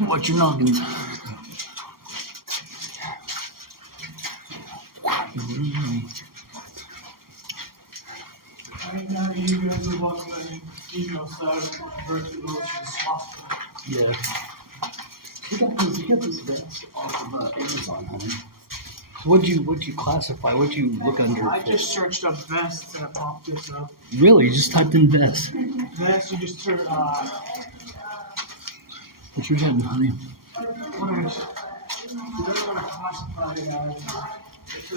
Watch your noggins. Yeah. You got this vest off of Amazon, honey. What'd you classify? What'd you look under? I just searched up vests and it popped this up. Really? You just typed in vest? Vest, you just turn What you getting, honey? you don't want to classify it as it's a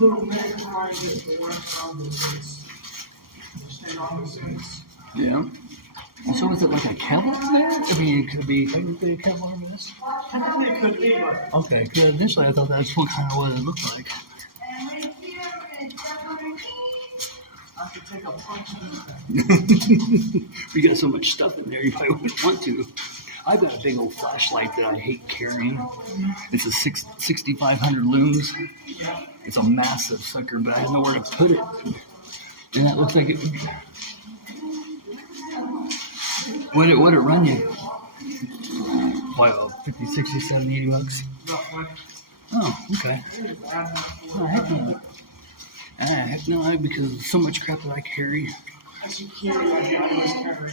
little magnified just the one sound that it's staying on the six. Yeah. So is it like a Kevlar there? I mean, it could be technically a Kevlar vest. Technically it could be, but Okay, because initially I thought that's what it looked like. I could take a punch in We got so much stuff in there, you probably wouldn't want to. I've got a big old flashlight that I hate carrying. It's a 6,500 lumens. It's a massive sucker, but I have nowhere to put it. And that looks like it would be... What'd it run you? What, 50, 60, 70, 80 bucks? Oh, okay. Oh, heck no. Heck no, because of so much crap that I carry. As you carry, I always carry.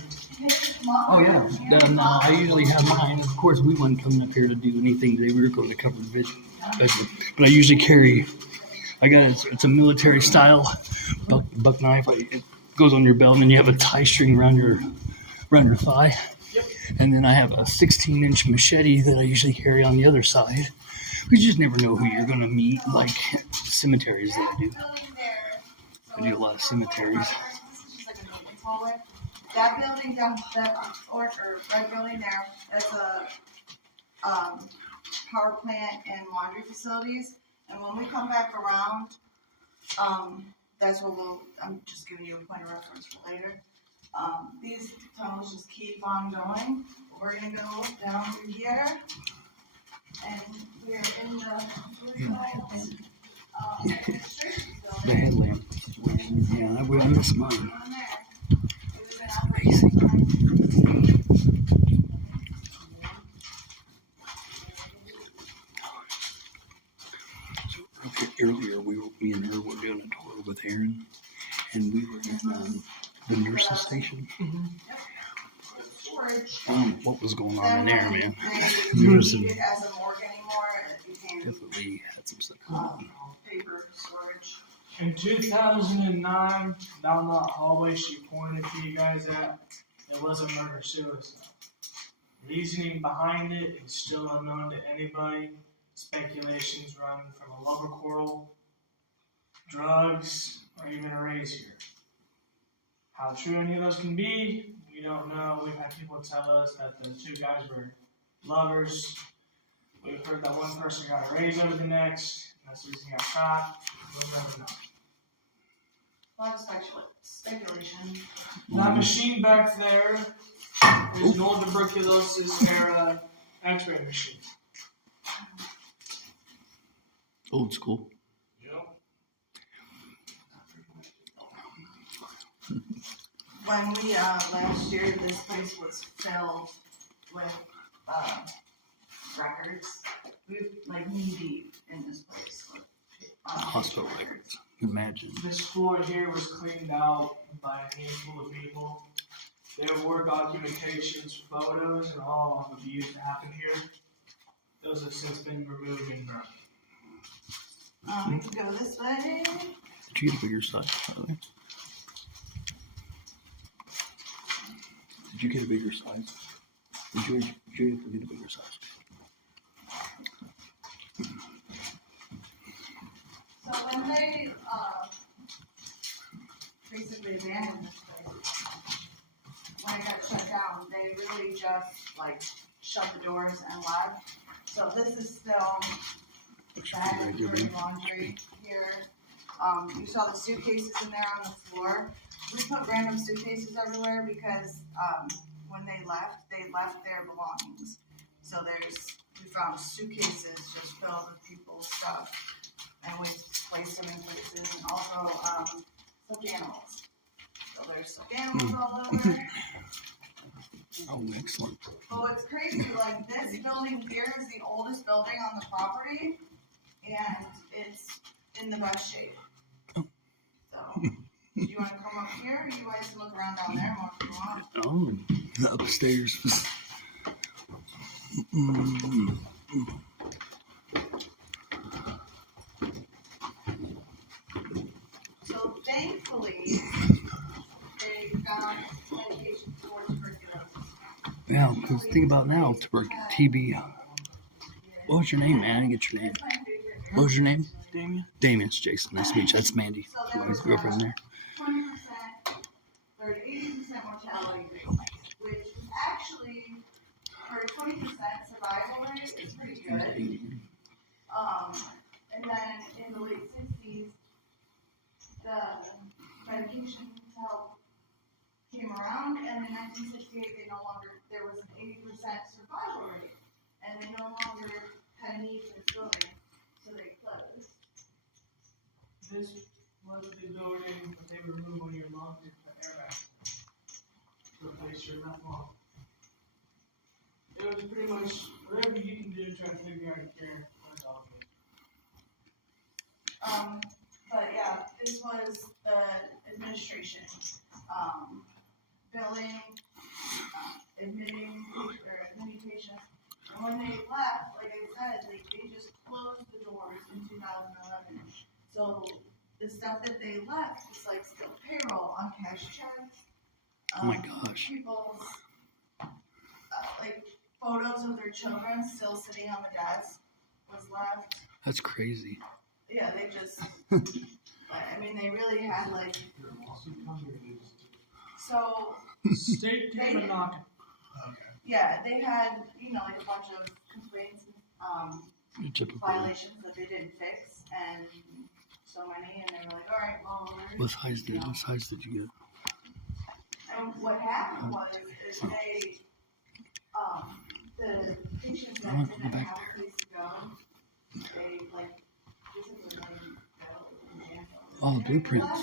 Oh, yeah. Then, I usually have mine. Of course, we weren't coming up here to do anything today. We were going to cover the vision. But I usually carry... It's a military style buck knife. It goes on your belt, and then you have a tie string around your thigh. Yep. And then I have a 16-inch machete that I usually carry on the other side. You just never know who you're going to meet, like cemeteries that I do. I do a lot of cemeteries. That building down, that orange or red building there, that's a power plant and laundry facilities. And when we come back around, that's what I'm just giving you a point of reference for later. These tunnels just keep on going. We're going to go down through here. And we're in the The headlamp situation. Yeah, I miss mine. That's crazy. So earlier, me and her were doing a tour with Aaron, and we were in the nurse's station. What was going on in there, man? There was some, definitely had some stuff going on. paper storage. In 2009, down that hallway she pointed to you guys at, it was a murder-suicide. Reasoning behind it is still unknown to anybody. Speculations run from a lover quarrel, drugs, or even a raise here. How true any of those can be, we don't know. We've had people tell us that the two guys were lovers. We've heard that one person got a raise over the next, and that's the reason he got shot. We'll never know. A lot of speculation. That machine back there is an old tuberculosis era x-ray machine. Old school. Yep. When we, last year, this place was filled with, records. We were like knee deep in this place. Hospital records. Imagine. This floor here was cleaned out by a handful of people. There were documentations, photos, and all of abuse that happened here. Those have since been removed and burned. We can go this way. Did you get a bigger size? Did you get a bigger size? Did you get a bigger size? So when they, basically abandoned this place, when it got shut down, they really just, like, shut the doors and left. So this is still bad dirty laundry here. You saw the suitcases in there on the floor. We put random suitcases everywhere because when they left their belongings. So we found suitcases just filled with people's stuff, and we placed them in places, and also stuffed animals. So there's stuffed animals all over. Oh, excellent. But what's crazy, like this building here is the oldest building on the property, and it's in the best shape. Oh. So, do you want to come up here? You guys can look around down there more if you want. Oh, upstairs. So thankfully, they found medication for tuberculosis. Yeah, because think about now, TB. What was your name, man? I didn't get your name. That's my favorite. What was your name? Damien? Damien. It's Jason. Nice to meet you. That's Mandy. So there My was girlfriend there. 20% or 80% mortality rate, which is actually for a 20% survival rate is pretty good. And then in the late 60s, the medication to help came around, and in 1968 there was an 80% survival rate, and they no longer had a need for this building, so they closed. This was the building that they removed when you're locked into the airbag to replace your left lung. It was pretty much whatever you can do to try to figure out a cure for the dog. But yeah, this was the administration, billing, admitting patients. And when they left, like I said, they just closed the doors in 2011. So the stuff that they left was like still payroll on cash checks. Oh my gosh. People's like photos of their children still sitting on the desk was left. That's crazy. Yeah, they just, I mean, they really had like, so, State came and knocked. Okay. yeah, they had, like a bunch of complaints, Typical. violations that they didn't fix, and so many, and they were like, all right, well, What size did you get? And what happened was, is they, the patients that I want to didn't go back have there. a place to go, they like, basically let them go and Oh, the blueprints.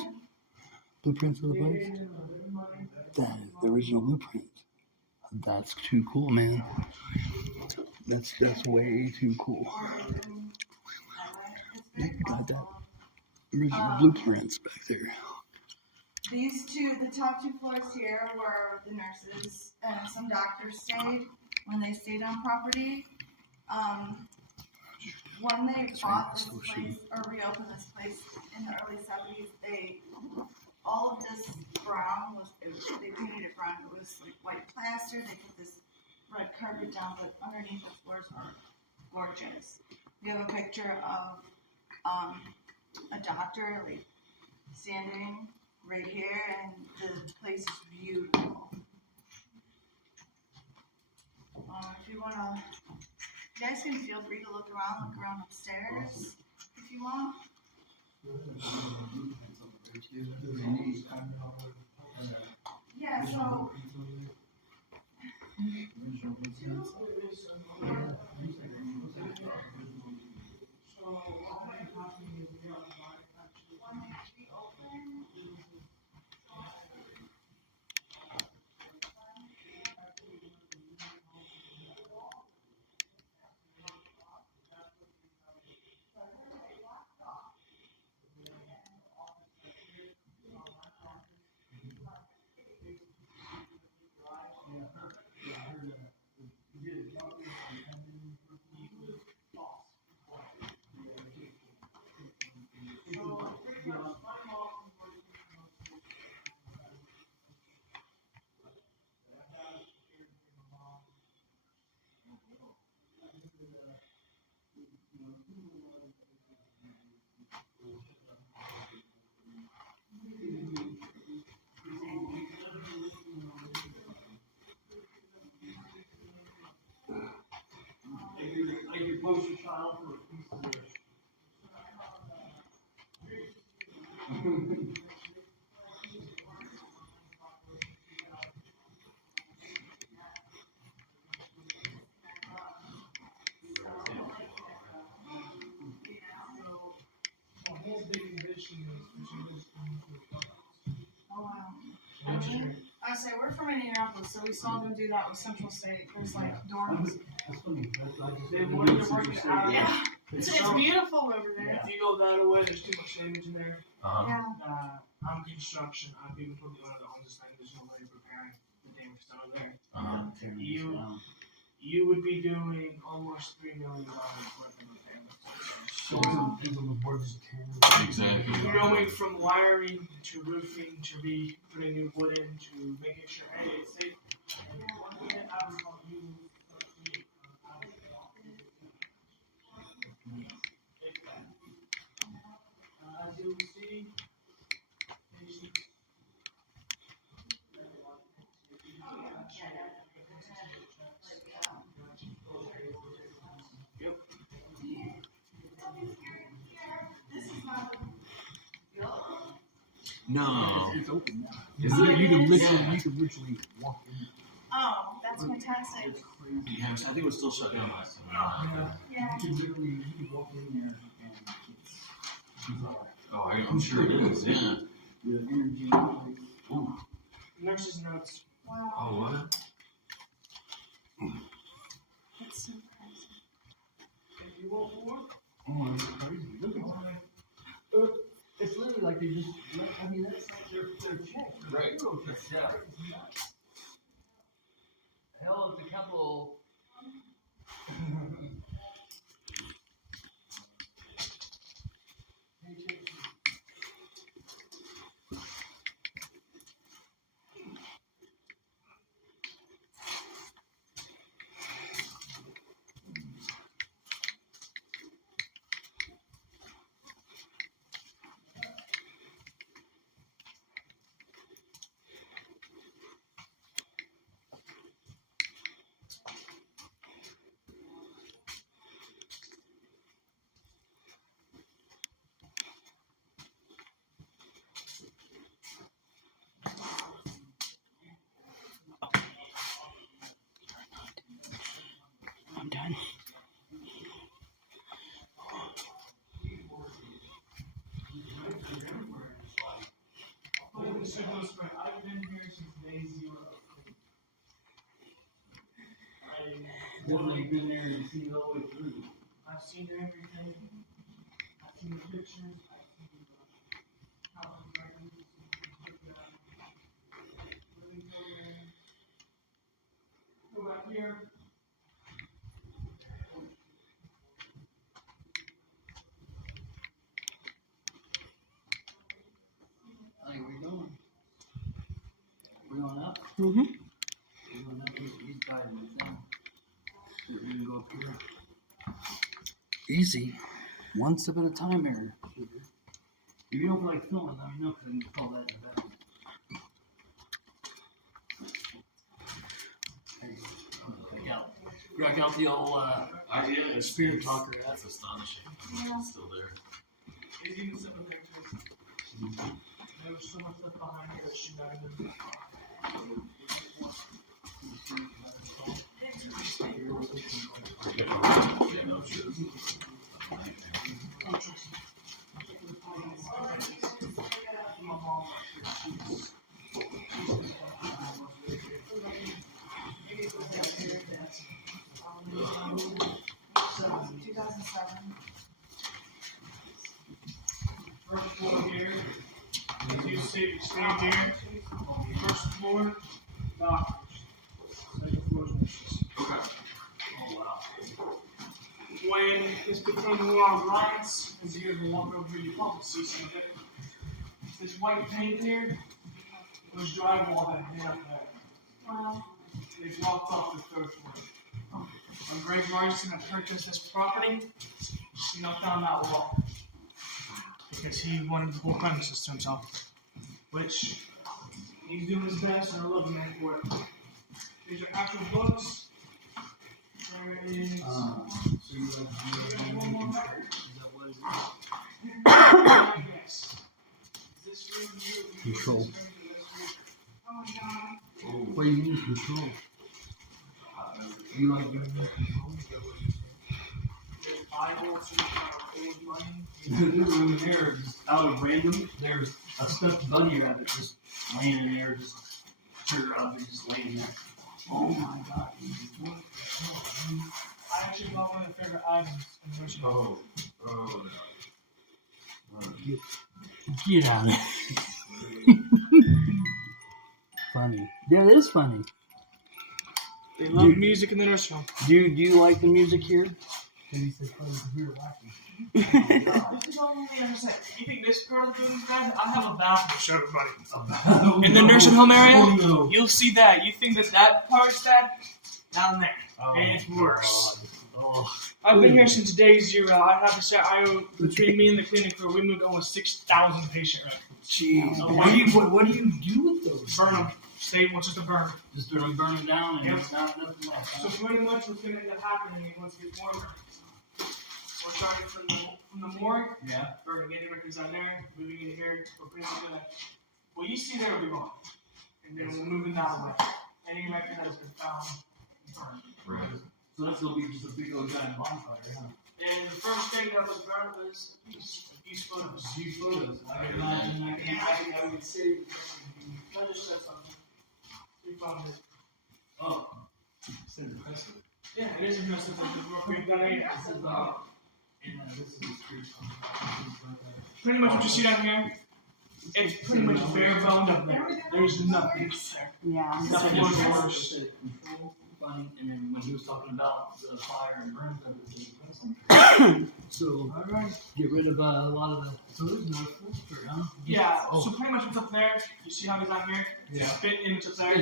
Blueprints of the place? That is the original blueprint. That's too cool, man. That's way too cool. Yeah, you got that. Original blueprints back there. These the top two floors here were the nurses and some doctors stayed when they stayed on property. When they bought this place or reopened this place in the early 70s, all of this brown they painted it brown. It was like white plaster. They put this red carpet down, but underneath the floors are gorgeous. We have a picture of a doctor like standing right here, and the place is beautiful. If you wanna, you guys can feel free to look around upstairs if you want. Yeah, so. Like your poster child for a piece of this. The whole big ambition is for you to come to a clubhouse. Oh wow. I I say we're from Indianapolis, so we saw them do that with Central State. There's like dorms. That's funny. They wanted to work it out. Yeah, it's beautiful over there. If you go that way, there's too much damage in there. Yeah. I'm construction. I've even told the owner that owns this thing. There's no way of repairing the damage done over there. You would be doing almost $3 million worth of repairs. Exactly. You're going from wiring to roofing to putting new wood in to making sure, hey, it's safe. And one thing I would call you, as you will see, yep. No. It's open now. Is You it? can literally walk in. Oh, that's fantastic. It's crazy. Yeah, I think it was still shut down last time. Yeah. You can walk in there and it's bizarre. Oh, I'm sure it is. Yeah. The energy. Oh, Nurse's notes. Wow. Oh, what? That's so crazy. If you want more, oh, it's crazy. Look at that. It's literally like they just, I mean, that's like their check. Right. Yeah. Hell, it's the capital. I'm done. I've been here since day 0. Definitely been there and seen it all the way through. I've seen everything. I've seen the pictures. I've seen the house records. Living program. Go back here. Hey, we're going. We're going up. Mm-hmm. We're going up. He's guiding the thing. We're gonna go up here. Easy. One step at a time here. If you don't like filming, let me know because I can call that in the back. Crack out the old Yeah, spirit talker. That's astonishing. Yeah. It's still there. It's even simple pictures. There was so much stuff behind here that should not have been. Yeah, no, sure. So, 2007. First floor here. As you see, stand here. First floor, doctors. Second floor is nurses. Okay. Oh, wow. When this became more on riots, as you ever walk over here, you probably see some of it. This white paint here was drywall that hit up there. Wow. They blocked off the third floor. When Greg Morrison had purchased this property, he knocked down that wall because he wanted the whole premises to himself, which he's doing his best and I love him for it. These are actual books. There is So you have one more back. is that what it is? Yes. This room here. Control. Oh my god. What do you mean control? You like doing control? There's Bibles, old money. There's a room in there, just out of random, there's a stuffed bunny rabbit just laying in there, just her just laying there. Oh my God. I actually bought one of the favorite items in the nursing home. Oh. Get out of here. Funny. Yeah, it is funny. They love music in the nursing home. Do you like the music here? He said, we're laughing. This is only 100%. You think this part of the building is bad? I have a bathroom to show everybody. In the nursing home area, you'll see that. You think that part's bad? Down there. And it's worse. I've been here since day zero. I have to say, between me and the clinic crew, we moved almost 6,000 patient records. Jeez. What do you do with those? Burn them. Stay just to burn. Just burn them down and there's not nothing left. So pretty much what's going to end up happening once it gets warmer, we're starting from the morgue, burning any records out there, moving into here, we're pretty much going to, what you see there will be gone. And then we're moving that away. Any record that has been found, burned. Right. So that's going to be just a big old giant bonfire, huh? And the first thing that was burned was these photos. These photos. I can imagine, I would say. I just said something. We found it. Oh. It's impressive. Yeah, it is impressive. We've done it. This is the street. Pretty much what you see down here, it's pretty much bare boned up there. There's nothing there. Yeah. Nothing was worse. Control, funny, and then when he was talking about the fire and burns, that was impressive. So, get rid of a lot of the. So there's no filter, huh? Yeah, so pretty much what's up there, you see how it's down here? Yeah. Spit image up there.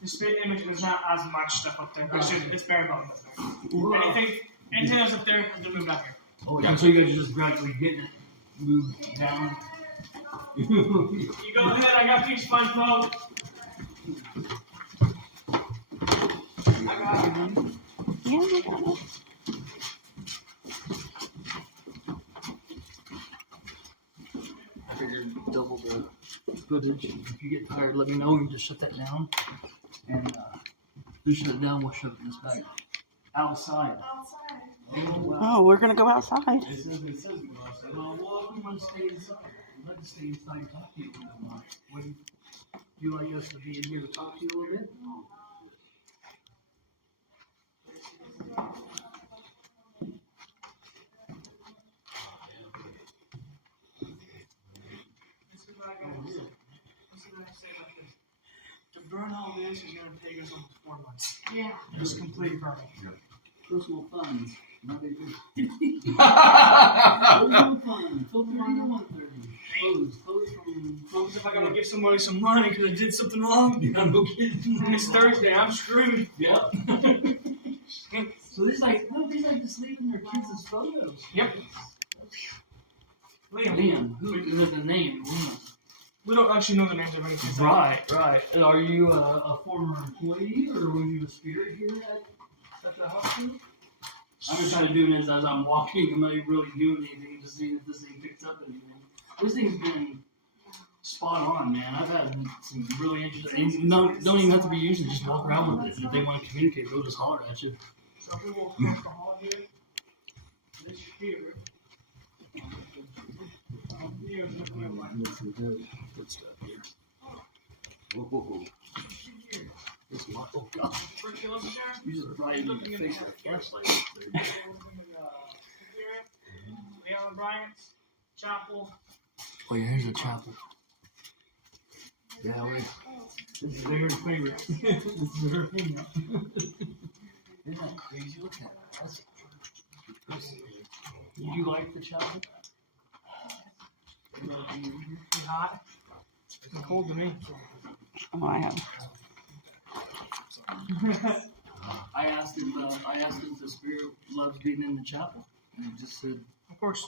The spit image, there's not as much stuff up there. It's bare bones up there. Wow. Anything else up there, they'll move down here. Oh, yeah. So you guys are just gradually getting it moved down. You go ahead, I got these fun folks. I got it. Yeah, we got it. I figured double the footage. If you get tired, let me know and just shut that down. And we shut it down, we'll shut this back outside. Oh, wow. Oh, we're gonna go outside. It says go outside. Well, if we want to stay inside, we'd like to stay inside and talk to you a little more. Would you like us to be in here to talk to you a little bit? This is what I got. This is what I say about this. To burn all this is going to take us almost 4 months. Yeah. Just complete burning. Personal funds. Personal funds. Filter 130. Close from. If I gotta give somebody some money because I did something wrong, Yeah, no kidding. and it's Thursday, I'm screwed. Yep. So these like just leaving their kids' photos. Yep. Liam. Liam, who is the name? Liam. We don't actually know the names of any kids. Right. Are you a former employee or were you a spirit here at the hospital? I'm just trying to do this as I'm walking. I'm not really doing anything, just seeing if this thing picks up anything. This thing's been spot on, man. I've had some really interesting. Don't even have to be used. Just walk around with it. And if they want to communicate, they'll just holler at you. So we will cross the hall here. This here. Here is looking at like Good stuff here. Whoa. It's locked. Oh, God. You just probably need to fix that flashlight. Leon Bryant's chapel. Oh, yeah, here's a chapel. Yeah, this is their favorite. This is their favorite. Isn't that crazy? Look at that. That's impressive. Do you like the chapel? It's hot. It's cold to me. Oh, I have. I asked him if the spirit loves being in the chapel. And he just said, Of course.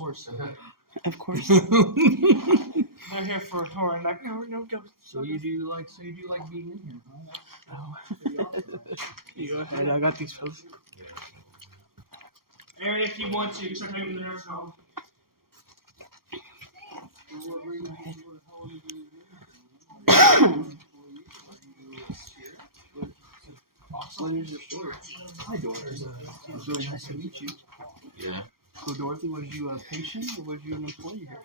Of course. They're here for a tour and like, no ghosts. So you do like being in here, huh? You go ahead, I got these folks. Aaron, if you want to, you can start moving the nursing home. What is your story? Hi, Dorothy. It's really nice to meet you. Yeah. So, Dorothy, was you a patient or was you an employee here?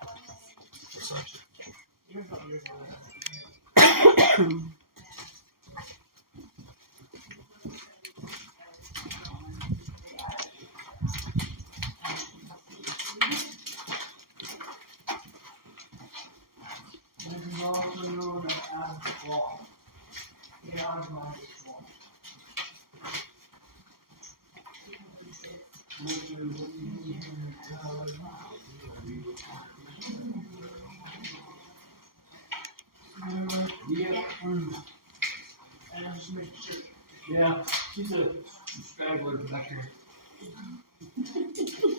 Yeah. And I'm just making sure. Yeah, she's a straggler back here.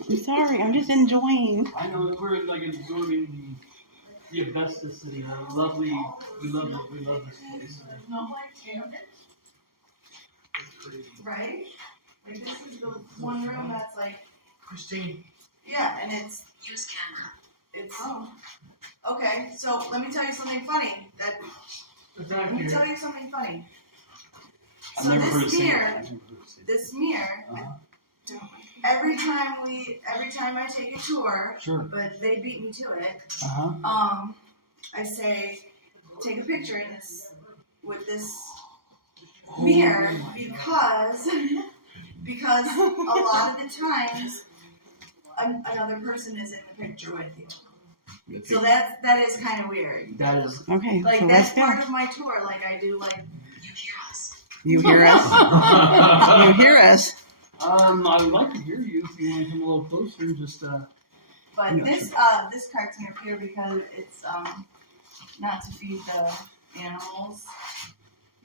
I'm sorry, I'm just enjoying. I know we're like absorbing the asbestos city. Lovely, we love it. We love this place. No, like, right? Like, this is the one room that's like, Christine. yeah, and it's. Use camera. It's. Okay, so let me tell you something funny. Let me tell you something funny. I've So never heard this of mirror, it. this mirror, Uh-huh. every time I take a tour, Sure. but they beat me to it. Uh-huh. I say, take a picture in this with this mirror because a lot of the times another person is in the picture with you. So that is kind of weird. That is. Okay, Like so that's let's go. part of my tour. Like I do like. You hear us. You hear us? You hear us? I would like to hear you if you want to come a little closer. Just But Yeah, this this cartoon up here because it's not to feed the animals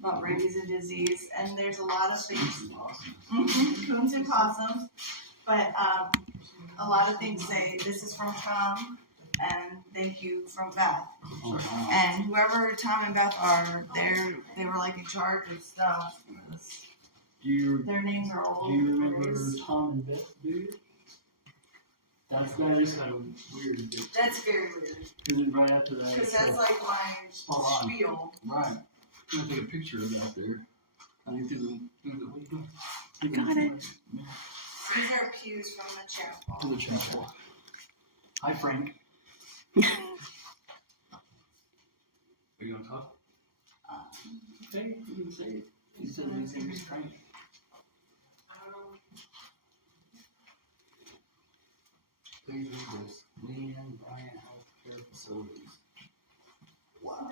about rabies and disease, and there's a lot of things. Coons and possums, but a lot of things say this is from Tom and thank you from Beth. And whoever Tom and Beth are, they were like in charge of stuff. do you Their names are all do you over the remember place. Tom and Beth? Do you? That is kind of weird. That's very weird Because then right after that, because it's, that's like my spot on. spiel. Right. I'm gonna take a picture of that there. I need to do Got it. These are pews from the chapel. To the chapel. Hi, Frank. Are you gonna talk? Okay, you can say it. He said his name is Frank. Please read this. Leanne Bryant Healthcare Facilities. Wow.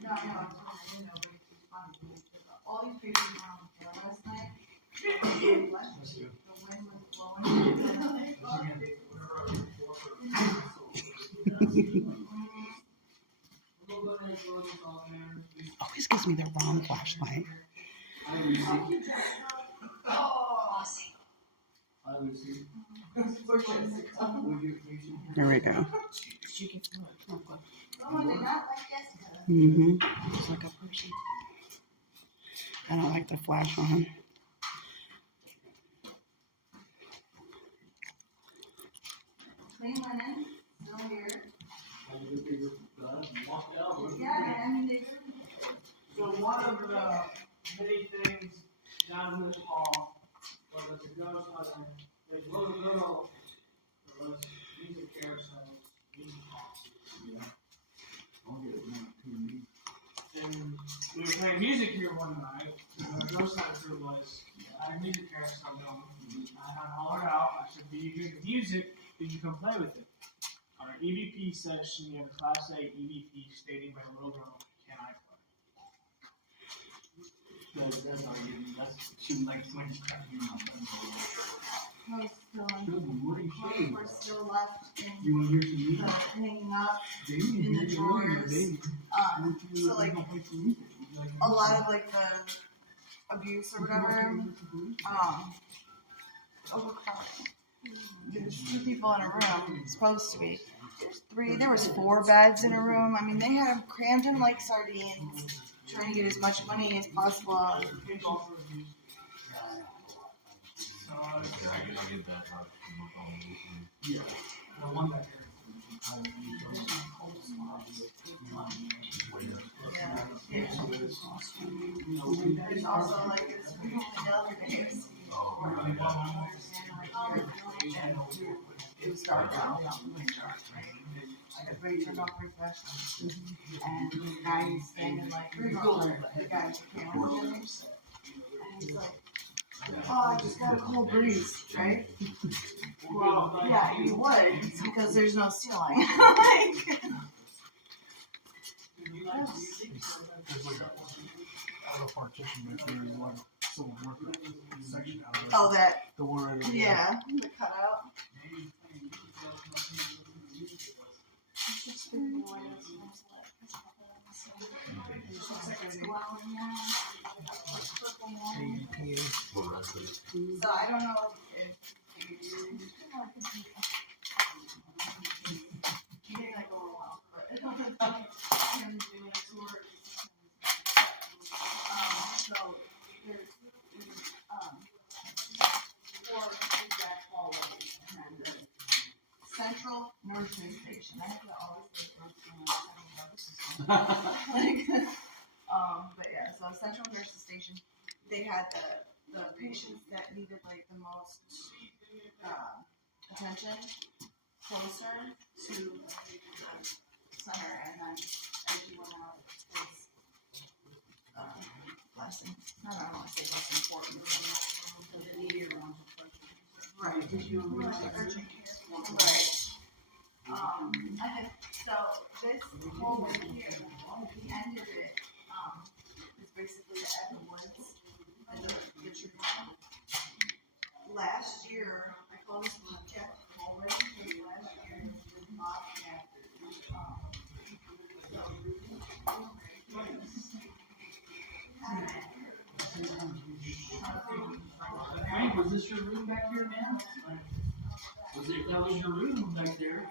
No, all these pictures were on the floor last night. The wind was Always gives me the wrong flashlight. Hi, Lucy. Oh, Hi, Lucy. There we go. someone did not like Jessica. Mm-hmm. Looks like a person. I don't like the flash on. Clean linen, still here. Walk out. Yeah, I mean, they So one of the many things down in this hall was there's a ghost hunter. There's a little girl that was music carousel, music hall. And we were playing music here one night, and the ghost hunter was at a music carousel going. I had hollered out, I said, do you hear the music? Did you come play with it? Our EVP says she had a Class A EVP stating by a little girl, can I play? That's how you. That's she like somebody's cracking you up. no, still Good morning, Shane. we're still left in You want to hear some the music? hanging up. Jamie, in the you're drawers. Jamie. So like a lot of like the abuse or whatever. Overcrowding. There's 2 people in a room, supposed to be. There's 3. There was 4 beds in a room. I mean, they had them crammed in like sardines, trying to get as much money as possible out of people. So I get that. Yeah. The one back Yeah. There's also like this room in the elevators. It was dark out. Everybody turned off their flashlights. And the guy was standing like, the guy with the camera. And he's like, oh, I just got a cold breeze, right? Well, yeah, you would, because there's no ceiling. Like, little partition back there is like someone working section out of it. Oh, that, The one right over there. yeah, the cutout. So I don't know if you do. You may not go well, but him doing a tour. So there's four exact hallways and then the central nursing station. I have to always say but yeah, so central nursing station, they had the patients that needed like the most attention closer to the center, and then as you went out, it's less, I don't want to say less important, but the needier ones. Right. Urgent care. Right. So this hallway here, the end of it, is basically the edge of woods and the tree line. Last year, I call this bobcat hallway, because last year it was bobcat. Frank, was this your room back here, man? Was it, that was your room back there?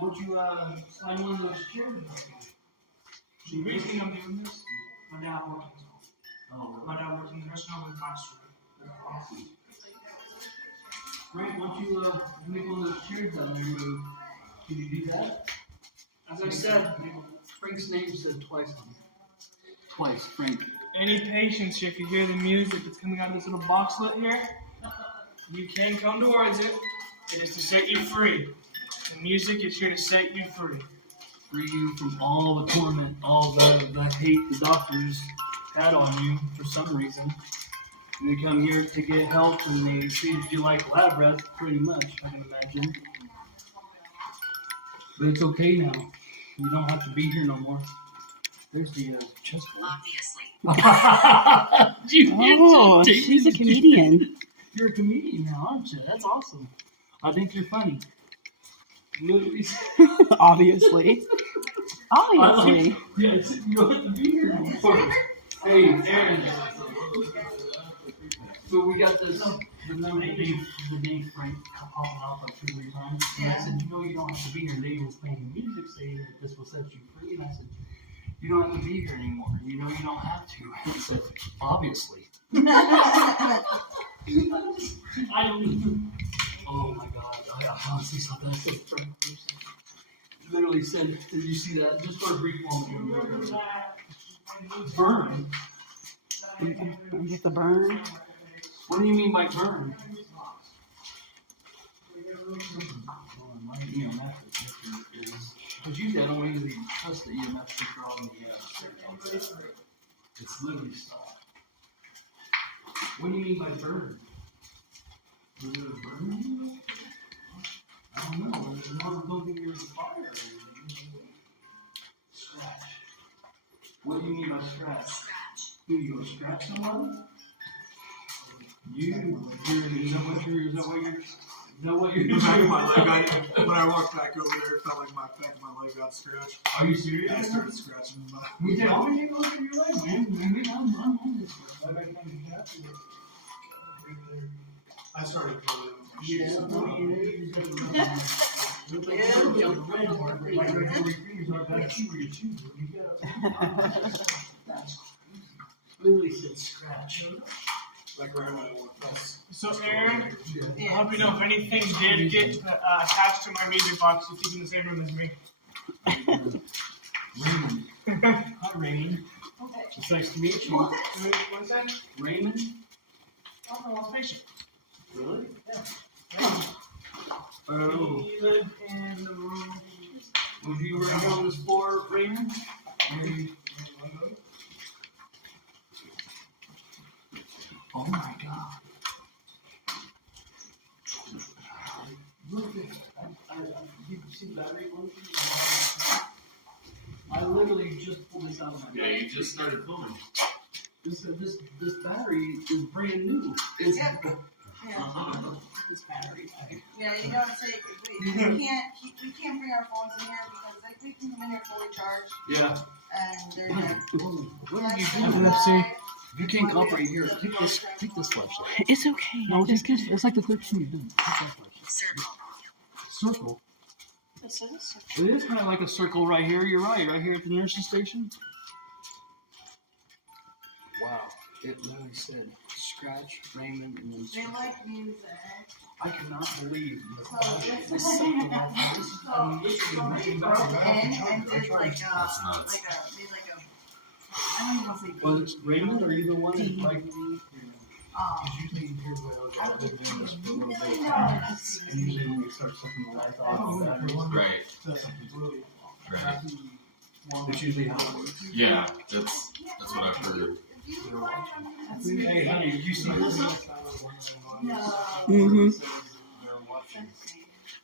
Won't you, slide one of those chairs back here? The reason I'm doing this, my dad worked in Oh, my dad worked in the nursing home in Foxborough. Frank, won't you, make one of those chairs down there move? Can you do that? As I said, Frank's name said twice on it. Twice, Frank. any patients here, if you hear the music that's coming out of this little boxlet here, you can come towards it. It is to set you free. The music is here to set you free. Free you from all the torment, all the hate the doctors had on you for some reason. And they come here to get help, and they treat you like lab rats, pretty much, I can imagine. But it's okay now. You don't have to be here no more. There's the chessboard. Obviously. Oh, she's a comedian. You're a comedian now, aren't you? That's awesome. I think you're funny. Literally. Obviously. Obviously. Yes, you don't have to be here anymore. Hey, Aaron. So we got this, the name Frank popping off like 2 or 3 times. And I said, you know, you don't have to be here. Dave was playing music saying that this will set you free. And I said, you don't have to be here anymore. You know, you don't have to. He said, obviously. I don't even. Oh my God. I honestly saw that. So Frank literally said, did you see that? Just for a brief moment. Burn. You get the burn. What do you mean by burn? Because usually I don't really trust the EMF sticker on the it's literally stuff. What do you mean by burn? Was it a burn? I don't know. There's not something near the fire. Scratch. What do you mean by scratch? Do you go scratch someone? Is that what you're the back of my leg when I walked back over there, it felt like my back of my leg got scratched. Are you serious? I started scratching my. We did all we go through your leg, man. I'm on this. I started feeling. Yeah. Literally said scratch. Like right when I walked past. So Aaron, I hope you know if anything did get attached to my music box, you keep in the same room as me. Raymond. Hi, Raymond. It's nice to meet you. What's that? Raymond? Oh, no, I was patient. Really? Yeah. Oh. He lived in the room. Would you right on this floor, Raymond? Oh my God. Look at you can see the battery blinking. I literally just pulled this out of my Yeah, you just started filming. This battery is brand new. It's Yeah. Yeah. This battery. Yeah, you don't take, we can't bring our phones in here because like we can come in here fully charged yeah. and they're dead. What are you Nothing doing? to see. If you can't cooperate here, pick this flashlight. It's okay. No, it's like the 13 you've done. Pick that flashlight. Circle. Circle. This is It is kind of like a circle right here. You're right here at the nursing station. Wow. It literally said scratch Raymond and then They circle. like music. I cannot believe So this this is something like this. I mean, so literally he nothing broke but in a and did like That's nuts. I don't even want to say Well, it's Raymond, or you the one that like um, usually here's what I was doing this for a little bit. no. And usually when you start sucking the light off the battery, Right. Right. it's usually how it works. Yeah, that's what I've heard. Hey, honey, did you see this? Mm-hmm.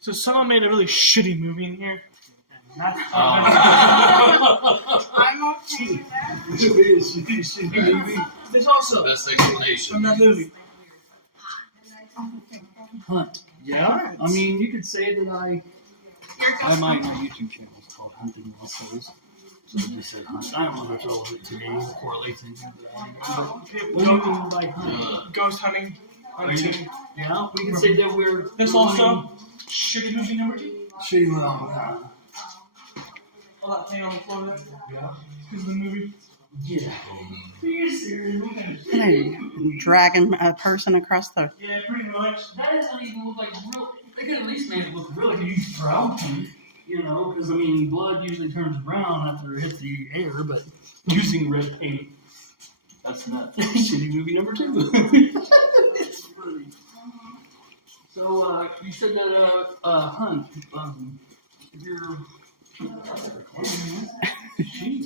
So someone made a really shitty movie in here. Not I'm okay with that. There's also Best from explanation. that movie. Hunt. Yeah? I mean, you could say that I my YouTube channel is called Hunting Muscles. So it just said hunt. I don't know if it's relevant today or correlates anything. What do you mean by hunt? Ghost hunting. Yeah, we can say that we're. There's also shitty movie number 2. Shitty well. All that thing on the floor there. Yeah. Is the movie. Yeah. Are you serious? Hey, dragging a person across the. Yeah, pretty much. That doesn't even look like real. They could at least make it look real. Like you use brown paint, you know, because I mean, blood usually turns brown after it hits the air, but using red paint, that's not shitty movie number 2. It's funny. So, you said that, Hunt, you're. Jeez.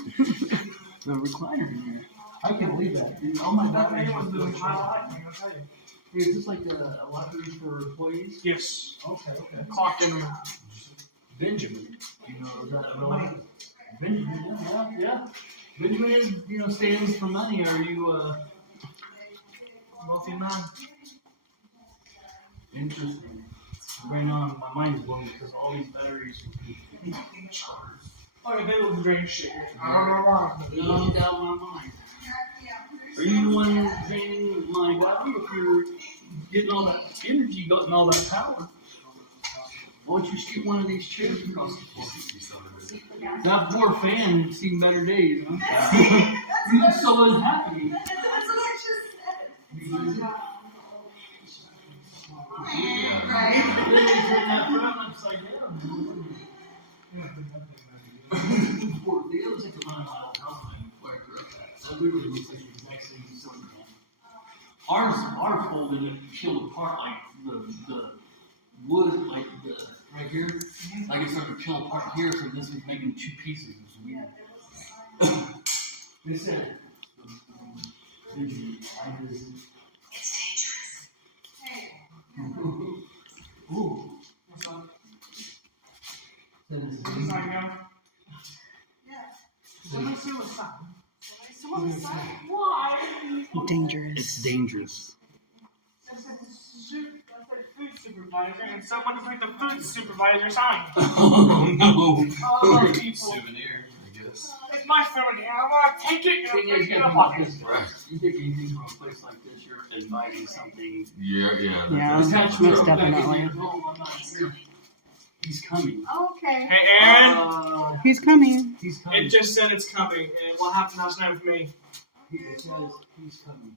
The recliner in here. I can't believe that. Dude, all my That batteries anyone's are doing doing highlight, I'm gonna tell you. Hey, is this like a locker for employees? Yes. Okay. Clocked in. Benjamin. You know, is that really? Benjamin, yeah. Benjamin is, stands for money. Are you, Wealthy man. interesting? Right now, my mind is blown because all these batteries are Oh, yeah, they look drain shit. I don't know why. no doubt in my mind. Are you the one draining my battery? If you're getting all that energy, getting all that power, why don't you scoot one of these chairs across the floor? That poor fan has seen better days, huh? You look so unhappy. That's what I just said. Yeah. Right. Then they turn that frown upside down. Poor thing. It looks like a run out of house before I grew up at. That literally looks like the exact same sort of man. Ours folded and peeled apart like the wood, like the right here. Like it started to peel apart here, so this was making 2 pieces. It was weird. They said, It's ooh. What's up? That is What's that now? Yeah. Let me see what's up. Someone decide. Why? Dangerous. It's dangerous. That's like food supervisor, and someone is like the food supervisor sign. Oh no. Oh, people. Souvenir, I guess. It's my souvenir. I want to take it and Thing put is, it in a pocket. Right. you take anything from a place like this, you're inviting something. Yeah. Yeah, that's attachments true. definitely. He's coming. Okay. Hey, Aaron. He's coming. He's coming. It just said it's coming, and what happened last night with me? It says he's coming.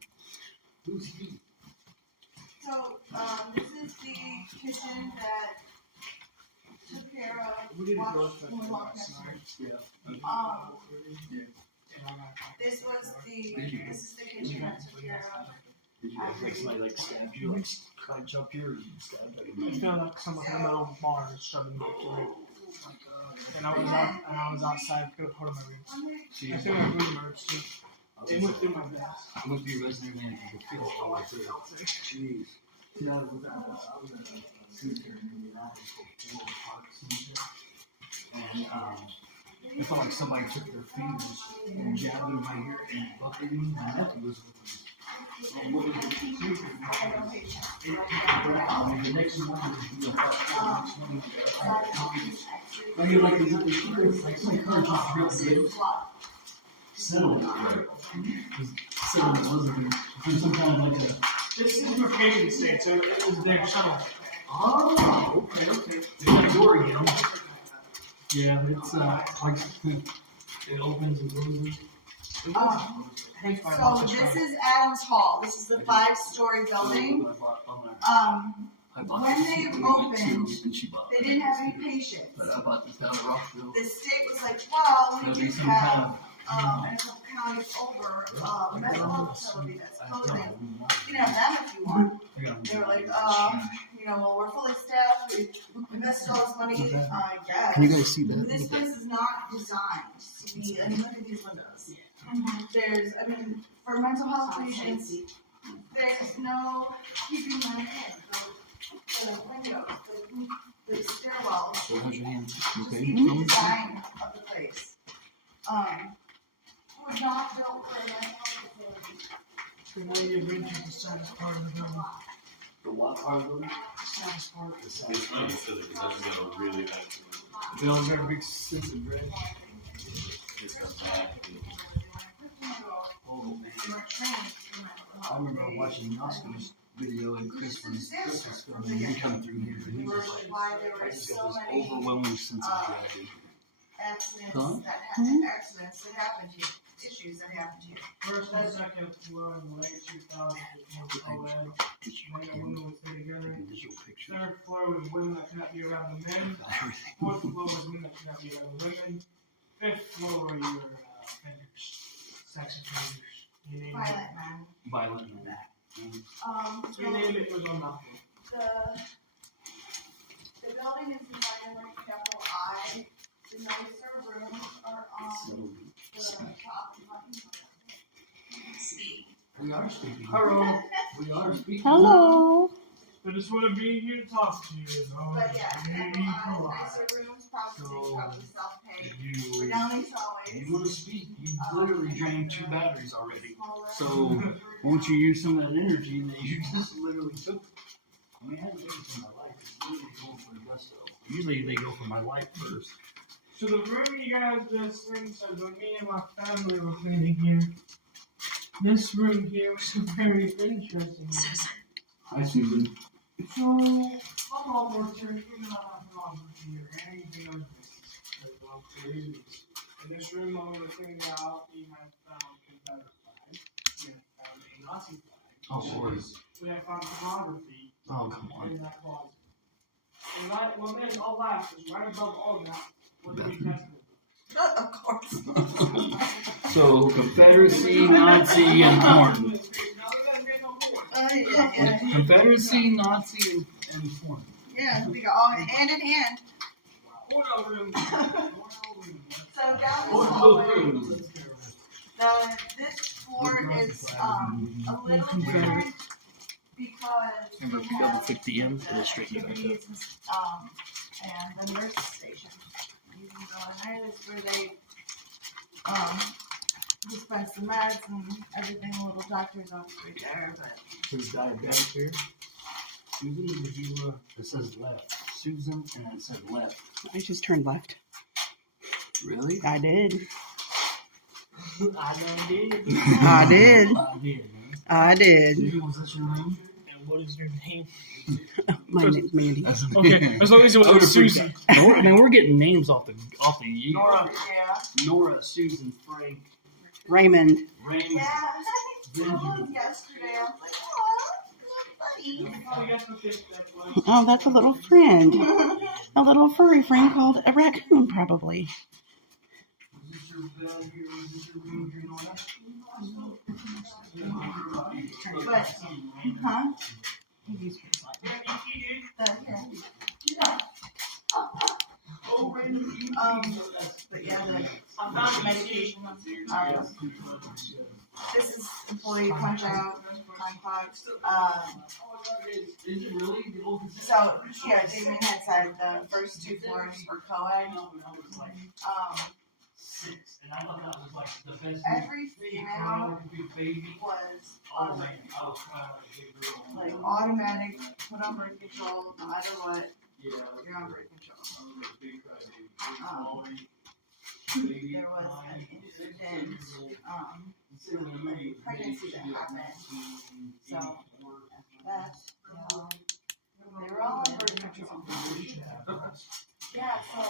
Who's he? So, this is the kitchen that took care of. We didn't go wash- through when we that walked last in. night. Yeah. This was this is the kitchen that took care of. Did you like somebody like stabbed you, like try to jump you, or you stabbed I like feel like someone in the middle of the bar is shoving me through. And I was outside, could have put on my reeds. See, I think my reed merged too. It went through my vest. I went through your resume, man. You could feel it all the way through. Jeez. See, I was at a cemetery in Indianapolis called Ford Park Cemetery. And I felt like somebody took their fingers and jabbed in my ear and buckled me. My nephew was with me. And what was the next morning, I hear like these other shivers, like some current just real good. Cinnamon. Cinnamon wasn't there. There's some kind of like a. This is Mercator State, so it was their shuttle. Oh, okay. They got a door again. Yeah, it's like it opens and closes. So this is Adams Hall. This is the 5-story building. When they opened, they didn't have any patients. But I bought this down at Rockville. The state was like, well, we do Maybe some have, kind and a couple counties over, mental health facility that's closing. You can have them if you want. They were like, well, we're fully staffed, we invested all this money, I guess. Can you guys see that? This place is not designed to be, I mean, look at these windows. There's, for mental health patients, there's no keeping my head, the windows, the stairwells. So how's your hand? Just Okay. even the design of the place. Was not built for a mental health facility. So now you've been to the saddest part of the building. The what part of it? Saddest part. It's funny you said it because that's got a really bad They all got a big sense of dread. it's got bad. Oh man. They were trained for mental I health. remember watching Nostro's video and Chris was filming and he come through here and he was like, Why there I were just so got this many overwhelming sense of dread. accidents Huh? that happened to you, issues that happened to you. First and second floor in the late 2000s was co-ed. Men and women would stay together. Visual picture. Third floor was women that could not be around the men. Everything. Fourth floor was men that could not be around the women. Fifth floor were your offenders, sex offenders. You name Violent it. man. Violent man. You name it, it was on that floor. The building is designed like capital I. The nicer rooms are on the top left. We are speaking. Hello. We are speaking. Hello. I just want to be here to talk to you. But yeah, Maybe capital I, nicer rooms, probably self-pay. We're You down these hallways. want to speak. You literally drained 2 batteries already. Smaller. So won't you use some of that energy that you just literally took? I mean, I haven't taken from my life. It's literally going for the gusto. Usually they go for my life first. So the room you guys just said when me and my family were cleaning here, this room here was very interesting. Hi, Susan. So, I'm all more curious, you know, I'm all here, anything on this. In this room, when we were cleaning out, we had found Confederate flags, we had found a Nazi flag. Oh, Lord. We had found pornography Oh, come on. in that closet. And right, what made us all laugh is right above all that was the New Testament. Of course. So, Confederacy, Nazi, and porn. Yeah. Confederacy, Nazi, and porn. Yeah, we go all hand in hand. Porno room. So down this Oh, hallway, this floor is a little different because Remember, we if you double have click the M, it'll straighten it back up. activities and the nurse station. You can go in there, that's where they dispense the meds and everything, a little doctor's office right there, but Says diabetic here. Susan, did you, it says left. Susan, and it said left. I just turned left. Really? I did. I done did. I did. I did, man. I did. Susan, was that your room? And what is your name? My name's Mandy. Okay, as long as it I would've was freaked Susie. out. Man, we're getting names off the Nora. yeah. Nora, Susan, Frank, Raymond. Raymond. Yeah, I saw those yesterday, I was like, oh, that's funny. Oh, that's a little friend. A little furry friend called a raccoon, probably. Is this your bed here? Is this your room here, Nora? But, huh? But yeah, the medication, this is employee punch out, time clock. Is it really? The old So, yeah, Damien had said the first 2 floors were co-ed. 6, and I thought that was like the best. Every female Baby. was Oh man, I was crying like a big girl. like automatic, put on birth control, no matter what, Yeah, you're on birth control. I was like a big crybaby. There was an incident, like pregnancy that happened, so that, they were all on birth control. Yeah, so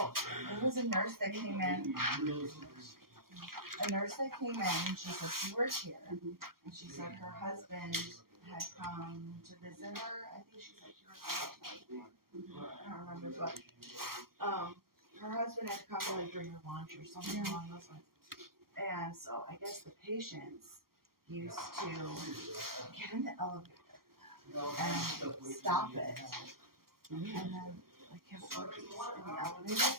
there was a nurse that came in. She said she worked here, and she said her husband had come to visit her. I think she said she was I don't remember, but her husband had come like during her lunch or something along those lines. And so I guess the patients used to get in the elevator and stop it, and then like him in the elevator,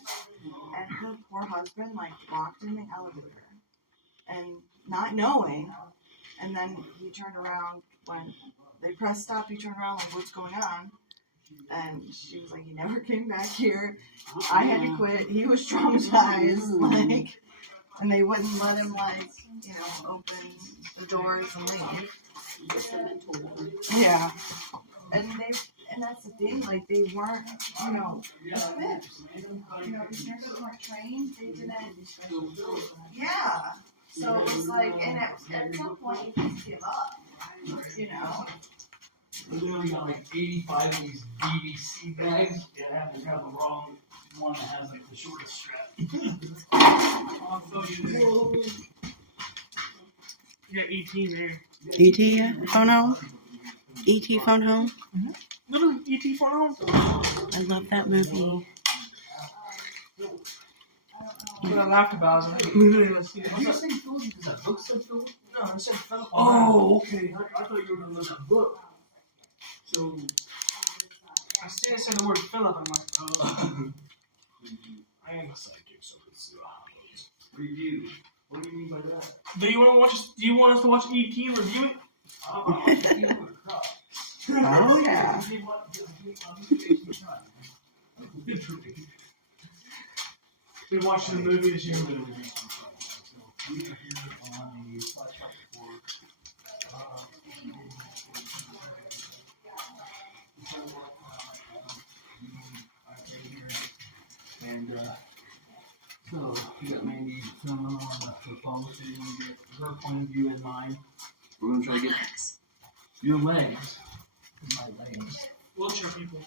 and her poor husband like walked in the elevator and not knowing, and then he turned around when they pressed stop. He turned around like, what's going on? And she was like, he never came back here. I had to quit. He was traumatized, like, and they wouldn't let him like, open the doors and leave. Yeah, and that's the thing, like, they weren't, equipped. These nurses weren't trained. They didn't. Yeah. So it was like, and at some point you just give up, We only got like 85 of these BBC bags. Yeah, I have to grab the wrong one that has like the shortest strap. I'll fill you there. You got 18 there. E.T. phone home? E.T. phone home? Little ET phone home. I love that movie. What I laughed about is Did you say Philip? Is that book said Philip? no, I said Philip. Oh, okay. I thought you were going to look that book. So, I see it said the word Philip. I'm like, oh. I am a psychic, so let's see what happens. review. What do you mean by that? Do you want us to watch ET and review it? Oh, yeah. Been watching the movie this year. And so you got Mandy filming on the phone, so you want to get her point of view in mind. We're gonna try to get your legs. My legs. Wheelchair people.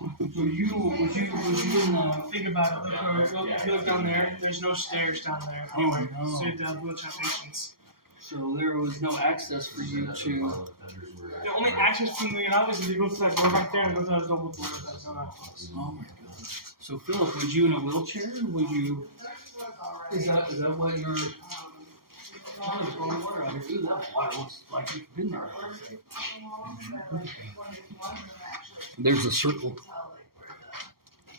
So you was you in the Think about it. If you look down there, there's no stairs down there. Anyway, no. so the wheelchair patients. so there was no access for you to. The only access point we get out is if you go to that door back there and go to that double door. That's not house. Oh my god. So Philip, was you in a wheelchair? Or would you? Is that what you're? Oh, there's going water out here. Ooh, that water looks like you've been there. There's a circle.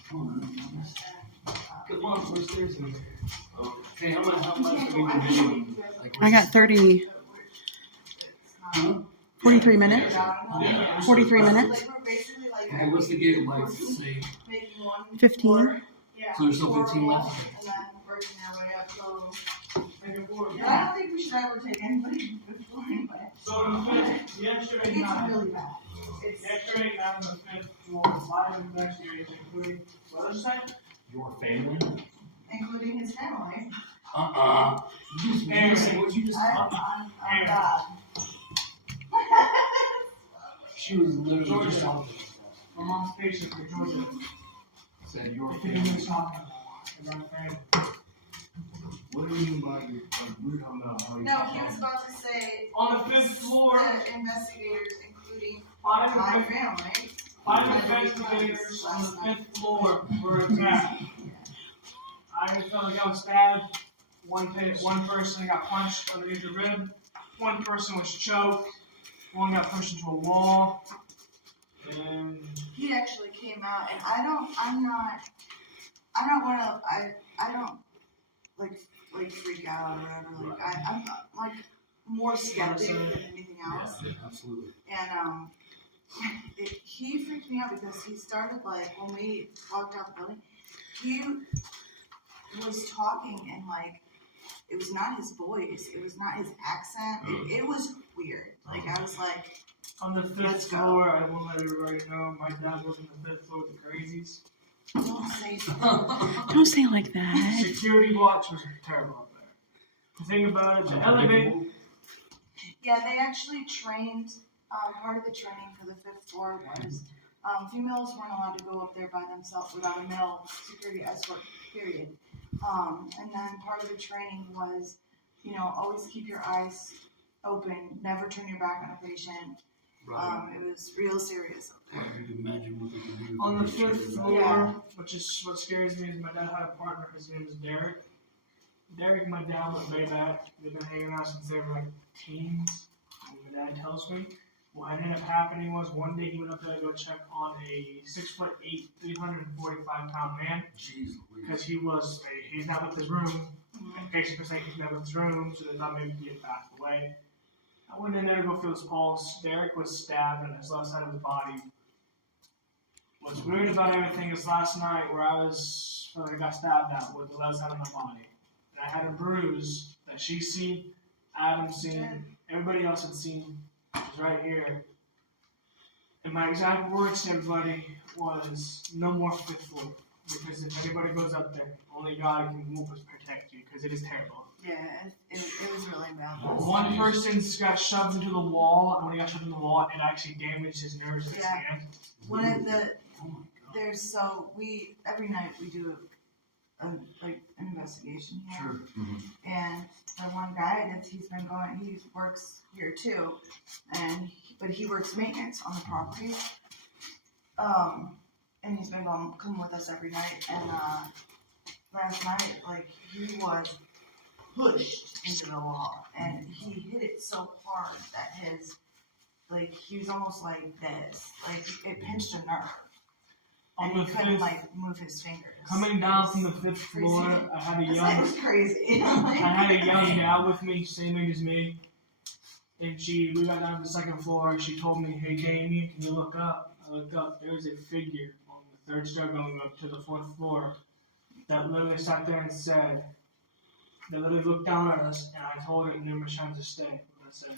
Come on, where's stairs in here? Hey, how much have we been videoing? I got 43 minutes. 43 minutes. Okay, what's the gate like? Say, 15. so there's still 15 left? I don't think we should ever take anybody before anybody. So yesterday It's night, really bad. It's yesterday night on the 5th floor, live investigation, including what did you say? Your family? including his family. You just what you just I'm bad. She was literally just talking. My mom's patient for Georgia. Said your If you family. was talking about family. What do you mean by we're talking about how you No, he was about to say On the 5th floor, the investigators, including five my family. investigators on the 5th floor were attacked. I felt like I was stabbed. One person got punched underneath the rib. One person was choked. One got pushed into a wall. And He actually came out, and I don't like freak out or whatever. Like I'm like more skeptic than anything else. Yeah, absolutely. And he freaked me out because he started like when we walked out the building, was talking and like, it was not his voice, it was not his accent, it was weird. Like, I was like, On the 5th Let's go. floor, I won't let everybody know, my dad was on the 5th floor with the crazies. don't say that. Don't say it like that. Security watch was terrible up there. The thing about it, the elevator, Yeah, they actually trained, part of the training for the 5th floor was, females weren't allowed to go up there by themselves without a male security escort, period. And then part of the training was, you know, always keep your eyes open, never turn your back on a patient. It was real serious up there. I can imagine what they can do. on the 5th floor, Yeah. which is what scares me, is my dad had a partner, his name is Derek. Derek and my dad went way back. They've been hanging out since they were like teens. And my dad tells me what ended up happening was one day he went up there to go check on a 6'8", 345-pound man Jeez, because he's not with his room. And patients were saying he's not with his room, so they thought maybe he'd get passed away. I went in there to go feel his pulse. Derek was stabbed on his left side of his body. What's weird about everything is last night where I got stabbed at with the left side of my body. And I had a bruise that she's seen, Adam's seen, everybody else had seen. It was right here. And my exact words to everybody was, no more 5th floor. Because if anybody goes up there, only God can move us protect you, because it is terrible. Yeah, it was really bad. One person got shoved into the wall, and when he got shoved in the wall, it actually damaged his nerves in his Yeah. hand. One of the, Oh my God. every night we do an investigation here. Sure. And the one guy he works here too, but he works maintenance on the property. And he's been coming with us every night. And last night, like, he was pushed into the wall, and he hit it so hard that he was almost like this, like it pinched a nerve, On and the he couldn't 5th, like move his fingers. coming down from the 5th floor, I had a It young was crazy. gal with me, same age as me. And we got down to the 2nd floor, and she told me, hey, Damien, can you look up? I looked up, there was a figure on the 3rd stair going up to the 4th floor that literally sat there and said, they literally looked down at us, and I told her numerous times to stay. What I said.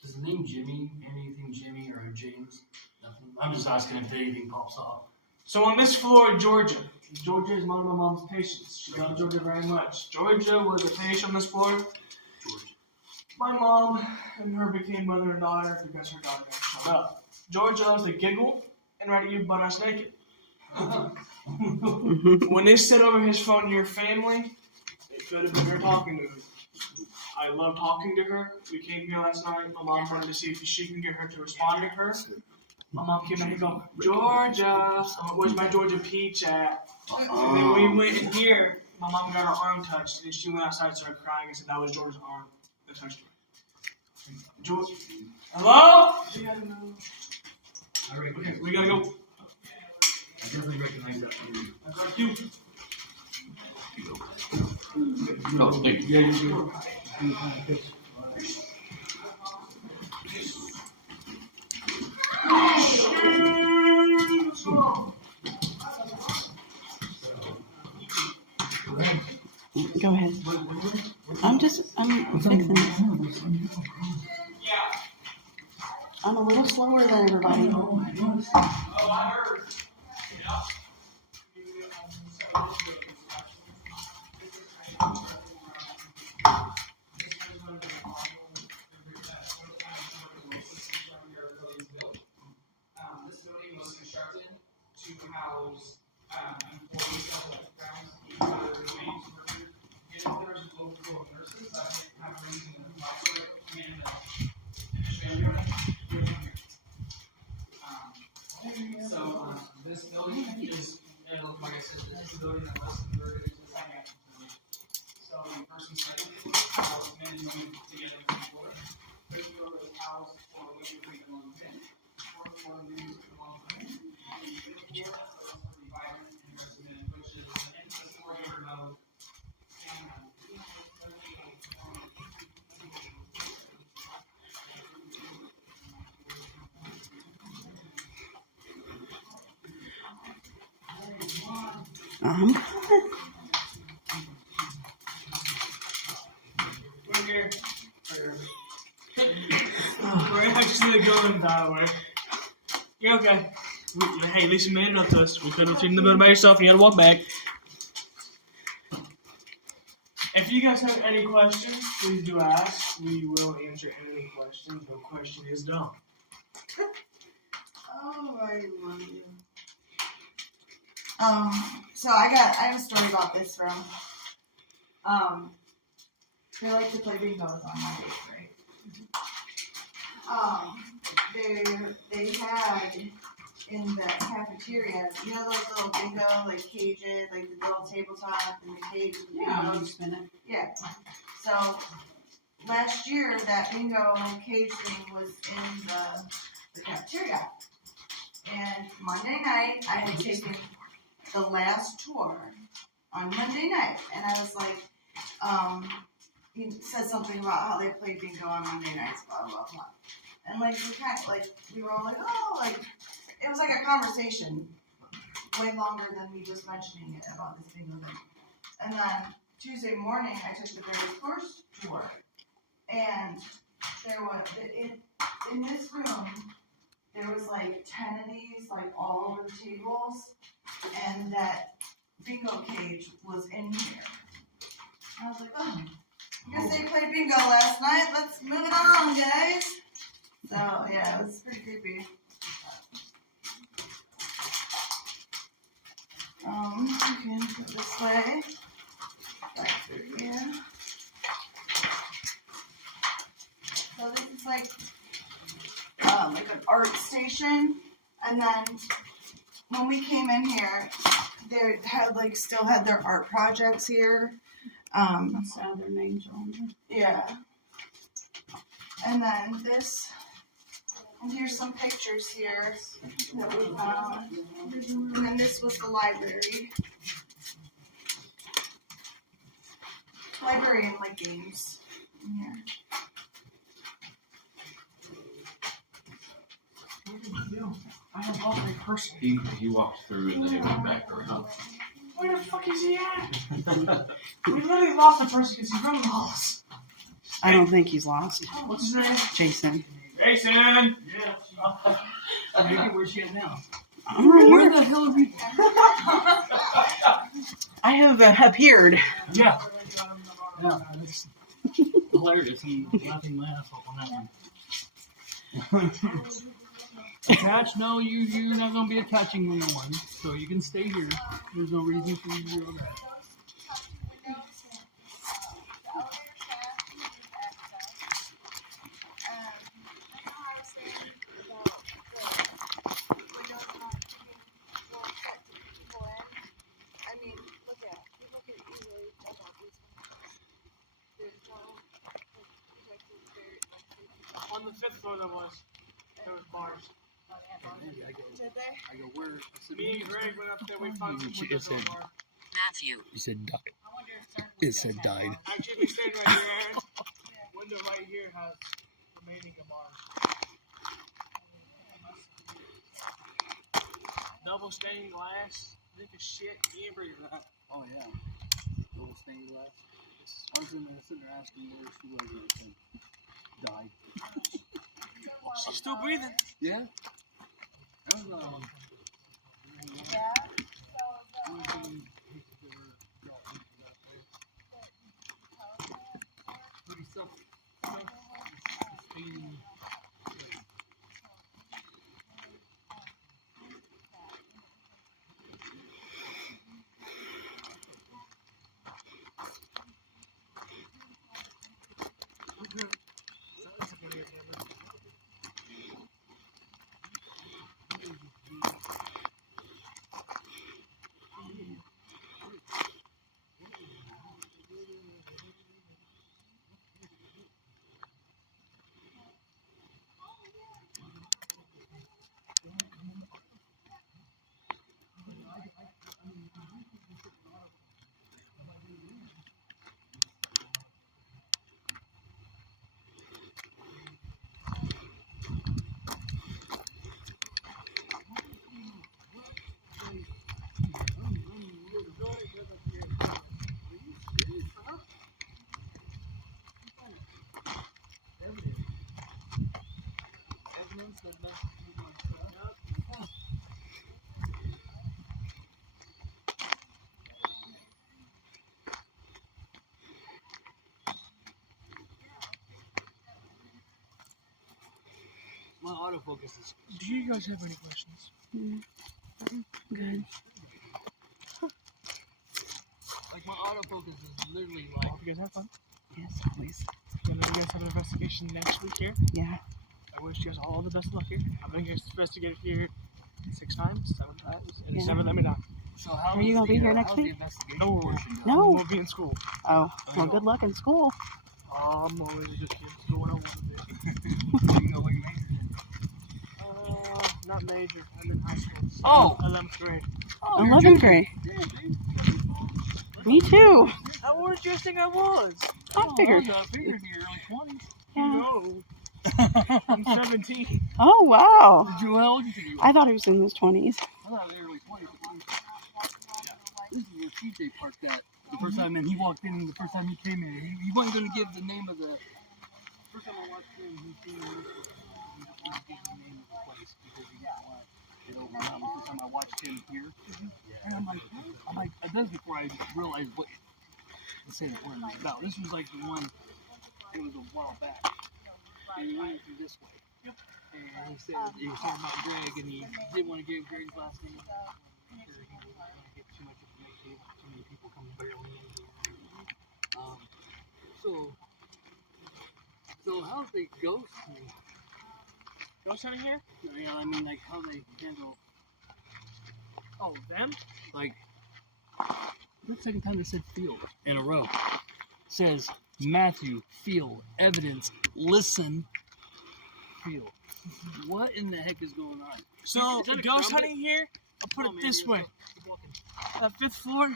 Does the name Jimmy, anything Jimmy or James? Nothing. I'm just asking if anything pops off. So on this floor, Georgia is one of my mom's patients. She loved Georgia very much. Georgia was a patient on this floor. George. My mom and her became mother and daughter because her daughter never showed up. Georgia loves to giggle and ready to get butt ass naked. When they said over his phone, your family, it could have been her talking to her. I love talking to her. We came here last night. My mom wanted to see if she can get her to respond to her. My mom came in and go, Georgia, I'm like, where's my Georgia Peach at? And then we went in here. My mom got her arm touched, and she went outside and started crying and said that was Georgia's arm that touched her. George, hello? I recognize. We gotta go. I definitely recognize that one. I got you. No, thank you. Yeah, you do. Go ahead. I'm fixing this. I'm a little slower than everybody. Oh, I heard. Yeah. This building was constructed to house employees of the grounds for remains murdered. If there's a local pool of nurses that have reason to apply and so this building is, like I said, this is a building that was converted into a psychiatric building. So the person studied it, management together with the board. Third floor was housed for when you think along the bench. Fourth floor means along the bench. And the fifth floor was for the environment and resident, which is the entrance door here mode. I'm coming. just need to go and die away. You're okay. Hey, at least you made it up to us. We could have seen the building by yourself and you had to walk back. If you guys have any questions, please do ask. We will answer any questions. No question is dumb. Oh, I love you. So I have a story about this from, they like to play bingos on Mondays, right? They had in the cafeteria, you know those little bingo, like cages, like the little tabletop and the cage with the bingos? Yeah. So last year, that bingo cage thing was in the cafeteria. And Monday night, I had taken the last tour on Monday night. And I was like, he said something about how they played bingo on Monday nights, blah, blah, blah. And like, we were all like, oh, like, it was like a conversation way longer than me just mentioning it about this bingo thing. And then Tuesday morning, I took the very first tour. And there was, in this room, there was like 10 of these, like all over the tables, and that bingo cage was in here. I was like, oh, I guess they played bingo last night. Let's move it on, guys. So, yeah, it was pretty creepy. Okay, go this way. Back through here. So this is like an art station, and then when we came in here, they had still had their art projects here. Must have their names on there. Yeah. And then this, and here's some pictures here that we found. And then this was the library. Library and like games in here. I have lost my purse. He walked through and then he went back around. Where the fuck is he at? We literally lost the person because he run lost. I don't think he's lost. What's his name? Jason. Jason! Yeah. Where's she at now? I'm right Where here. the hell have you? I have appeared. Yeah. Yeah, that's hilarious. I'm laughing my ass off on that one. Attach? No, you're not going to be attaching to no one. So you can stay here. There's no reason for you to do all that. On the 5th floor there was bars. I go, where? I said, Me and Greg went up there, we found some It windows on said- the bar. Matthew. It said died. It said died. Actually, we stayed right here. Window right here has remaining of bars. Double stained glass. Thick as shit. You ain't breathing that. Oh, yeah. Little stained glass. I was sitting there asking where she was and died. She's still breathing. Yeah? That was, pretty self-sustaining. My autofocus is Do you guys have any questions? Good. like my autofocus is literally like. Hope you guys have fun. Yes, always. I know you guys have an investigation next week here. Yeah. I wish you guys all the best of luck here. I've been investigated here 6 times, 7 times, and Yeah. it's never let me down. So how Are you gonna be here next how's the week? investigation No, portion going? No. We'll be in school. Oh, well, good luck in school. I'm always just in school when I want to be. You know what you major in? Not major. I'm in high school. So Oh. 11th grade. Oh, you're 11th junior. grade. Yeah, dude. Me too. How old did you think I was? I figured. I figured in your early 20s. Yeah. No. I'm 17. Oh, wow. Did you, how old did you think you were? I thought he was in his 20s. I thought the early 20s. This is where TJ parked at the first time, and he walked in the first time he came in. He wasn't going to give the name of the. First time I watched him, he came in this way. He just didn't give the name of the place because he didn't want it overwhelmed. The first time I watched him here. And I'm like, that's before I realized what to say that word was about. This was like the one, it was a while back. And he went through this way. And he was talking about Greg, and he didn't want to give Greg's last name. He didn't want to get too much information. Too many people come barreling in. So how's the ghost thing? Ghost hunting here? Yeah, I mean, like how they handle, Oh, them? like, the second time they said field in a row. Says Matthew, field, evidence, listen, field. What in the heck is going on? So, Is that a ghost crumbit? hunting here, I'll put Oh, it man, this yes, way. keep walking. That 5th floor,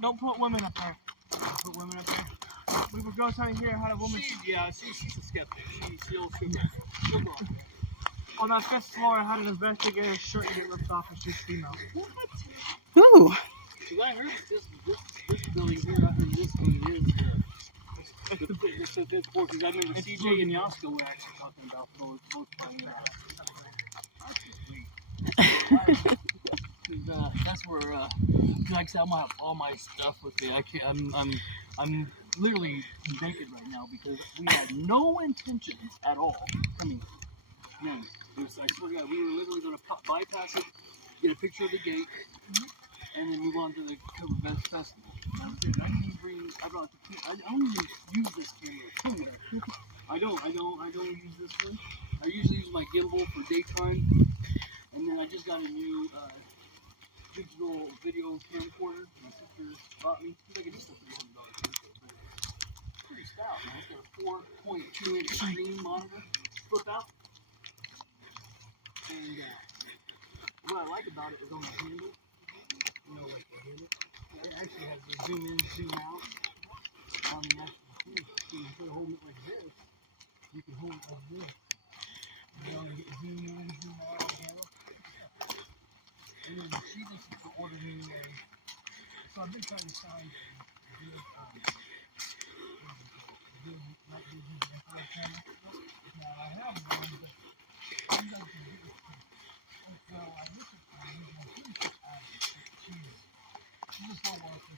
don't put women up there. Put women up there. We were ghost hunting here, had a woman. She's a skeptic. She'll go. On that 5th floor, I had an investigator's shirt get ripped off and she's female. Ooh. Because I heard this building here, I heard this building is the fifth floor. Because I remember CJ and Yasko were actually talking about both finding out. That's where, like I said, I'm gonna have all my stuff with me. I can't. I'm literally naked right now because we had no intentions at all coming. Man, I swear to God, we were literally gonna bypass it, get a picture of the gate, and then move on to the Cover Best Festival. I don't even use this camera. I don't use this one. I usually use my gimbal for daytime, and then I just got a new digital video camcorder. My sister bought me. It's like just a $300 camcorder, but it's pretty stout, man. It's got a 4.2-inch screen monitor, flip out, and what I like about it is on the handle. You know, like the handle. It actually has the zoom in, zoom out on the actual thing. So instead of holding it like this, you can hold it like this. You know, and get zoom in, zoom out on the handle. And then she just ordered me a. So I've been trying to find a good, night vision infrared camera. Now I have one, but you guys can get it. So I looked at she's a slow walker.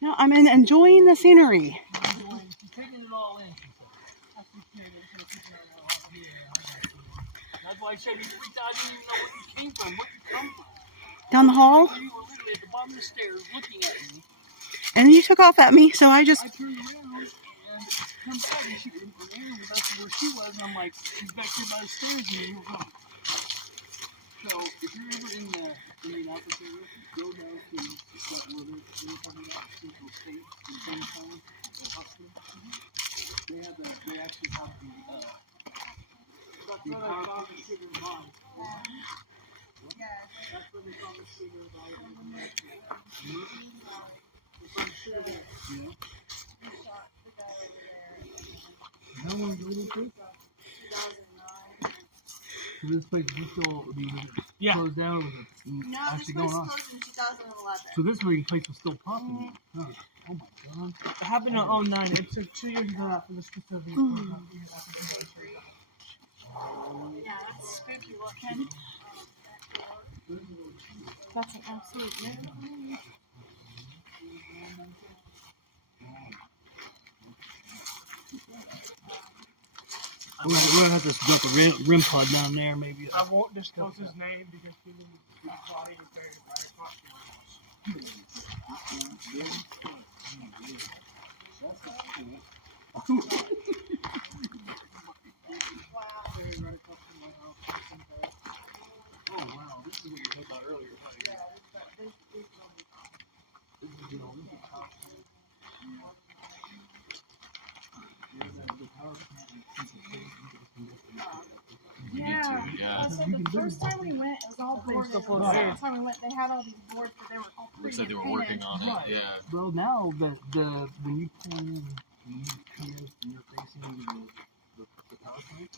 No, I'm enjoying the scenery. She's taking it all in, she said. That's why I said, I didn't even know where you came from, where you come from. Down the hall, You were literally at the bottom of the stairs looking at me. and you took off at me, so I just. I turned around and come back, and Anna was asking where she was, and I'm like, she's back here by the stairs, and you were gone. So, if you're ever in the Indianapolis area, go down to that where they're talking about Central State in Jamestown, the hospital. They actually have That's where they found the sugar bomb. That's where they found the sugar bomb. No one's really good. So this place is still Yeah. closed down, or was it No, actually this going was on? closed in 2011. So this place was still popping. Huh. Oh my God. It happened in 2009. It took 2 years for that for this facility. Yeah, that's spooky looking. That's an absolute no. We're gonna have to drop a REM pod down there, maybe. I won't disclose his name because his body is buried right across from my Oh wow, this is what you were talking about earlier. Yeah. Yeah. So the first time we went, it was all boarded. The second time we went, they had all these boards, but they were all Looks pretty like they were working on it. Right. Yeah. Well, now the when you pull in, when you come in and you're facing the power plant,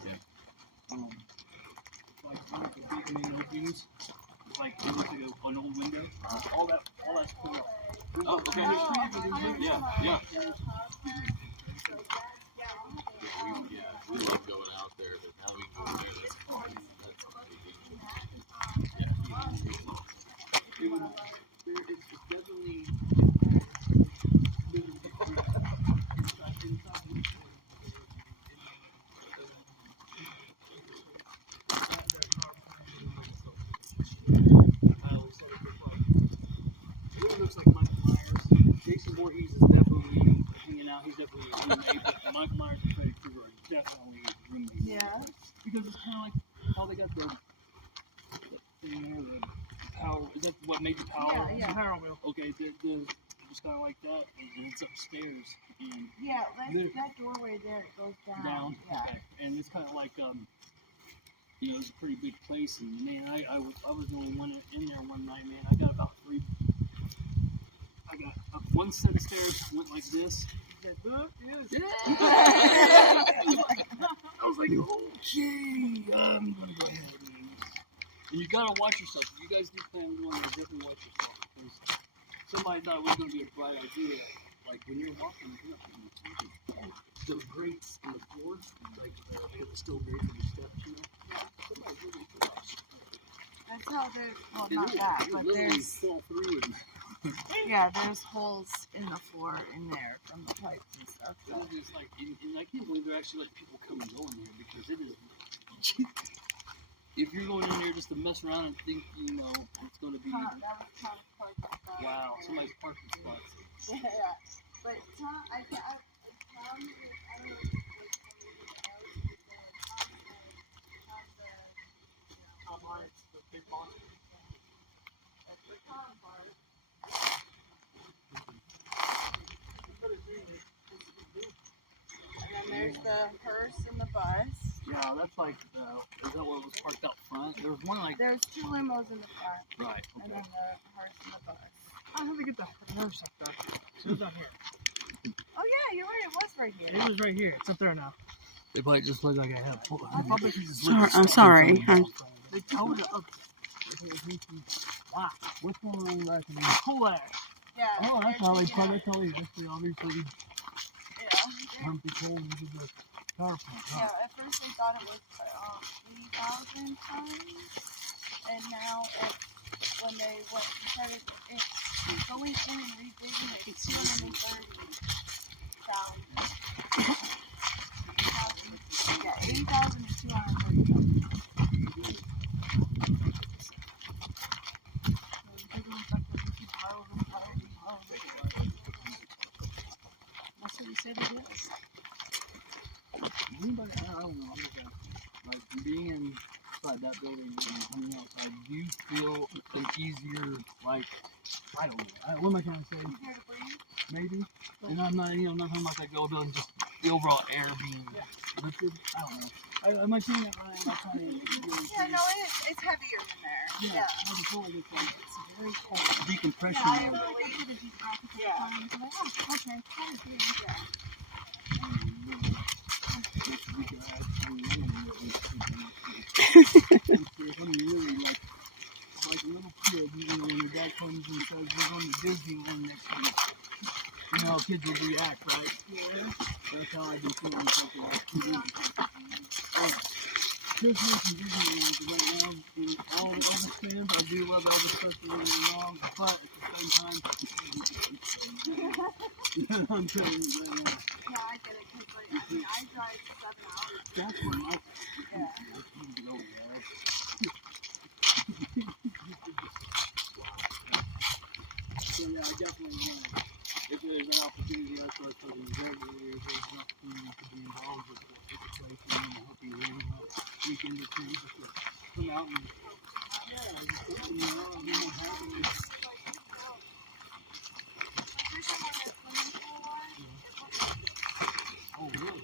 like the big main openings, like it looks like an old window. All that's pulled up. Oh, okay. Yeah, yeah. We love going out there, but now we can go there. That's fun. That's It's definitely. It really looks like Michael Myers. Jason Voorhees is definitely hanging out. He's definitely a roommate. But Michael Myers and Freddy Krueger are definitely roommates. Yeah. Because it's kind of like how they got the thing there, the power. Is that what made the power? Yeah, yeah. Power wheel. Okay, just kind of like that, and it's upstairs and Yeah, that doorway there, it goes down. down. Yeah. Okay, and it's kind of like it's a pretty big place, and man, I was the only one in there one night, man. I got about three. I got up one set of stairs went like this. Yeah. I was like, okay, I'm gonna go ahead and you gotta watch yourself. If you guys do plan on going there, definitely watch yourself because somebody thought it was gonna be a bright idea. Like when you're walking, the grates in the floor, like the steel grates on the steps, you know. Somebody really That's how they're, well, not that, but there's, fall through and there's holes in the floor in there from the pipes and stuff. So. it's like, and I can't believe they're actually letting people come and go in here because it is. If you're going in there just to mess around and think, it's going to be. That was Tom's parking spot. Wow, somebody's parking spot. Yeah, but Tom, I don't know if and then there's the hearse and the bus. Yeah, that's like, is that what was parked out front? There was one like. There's two limos in the front, Right, and okay. then the hearse and the bus. How did they get the nurse up there? So it's not here. Oh yeah, you're right. It was right here. It was right here. It's up there now. They probably just look like I have. I'm sorry. They towed it up. Wow. What's going on back in there? Cool air. Yeah. Oh, that's they're probably taking out- actually obviously Yeah. pumped the coal into the power plant. Yeah. At first they thought it was 3,000 tons, and now when they went and started going in and redigging, it's 230,000. Yeah, 80,000 to 240,000. That's what he said it is. Anybody, I don't know. I'm just like being inside that building and coming outside. Do you feel an easier, like, I don't know. What am I trying to say? Easier to breathe? Maybe. And I'm not, not talking about like the old building, just the overall air being lifted. I don't know. Am I saying that right? I'm trying to Yeah, no, it's heavier in there. Yeah. No, the totally gets like It's very cold. decompression. Yeah, I really did a deep breath a couple times. I'm like, oh, okay, yeah. Like a little kid, when your dad comes and says we're going to Disneyland next week. You know how kids will react, right? Yeah. That's how I've been feeling something like 2 weeks. Christmas and Disneyland right now. And all the Elvis fans, I do love Elvis Presley and all, but at the same time, yeah, I'm telling you right now. Yeah, I get it, because, like, I mean, I drive 7 hours. That's where my Yeah. So yeah, I definitely if there's an opportunity like this, there's an opportunity to be involved with the place and help you weekend or two just to come out and be more happy. Oh really?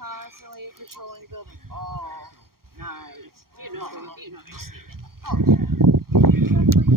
Constantly patrolling buildings all night. You know, I've seen it.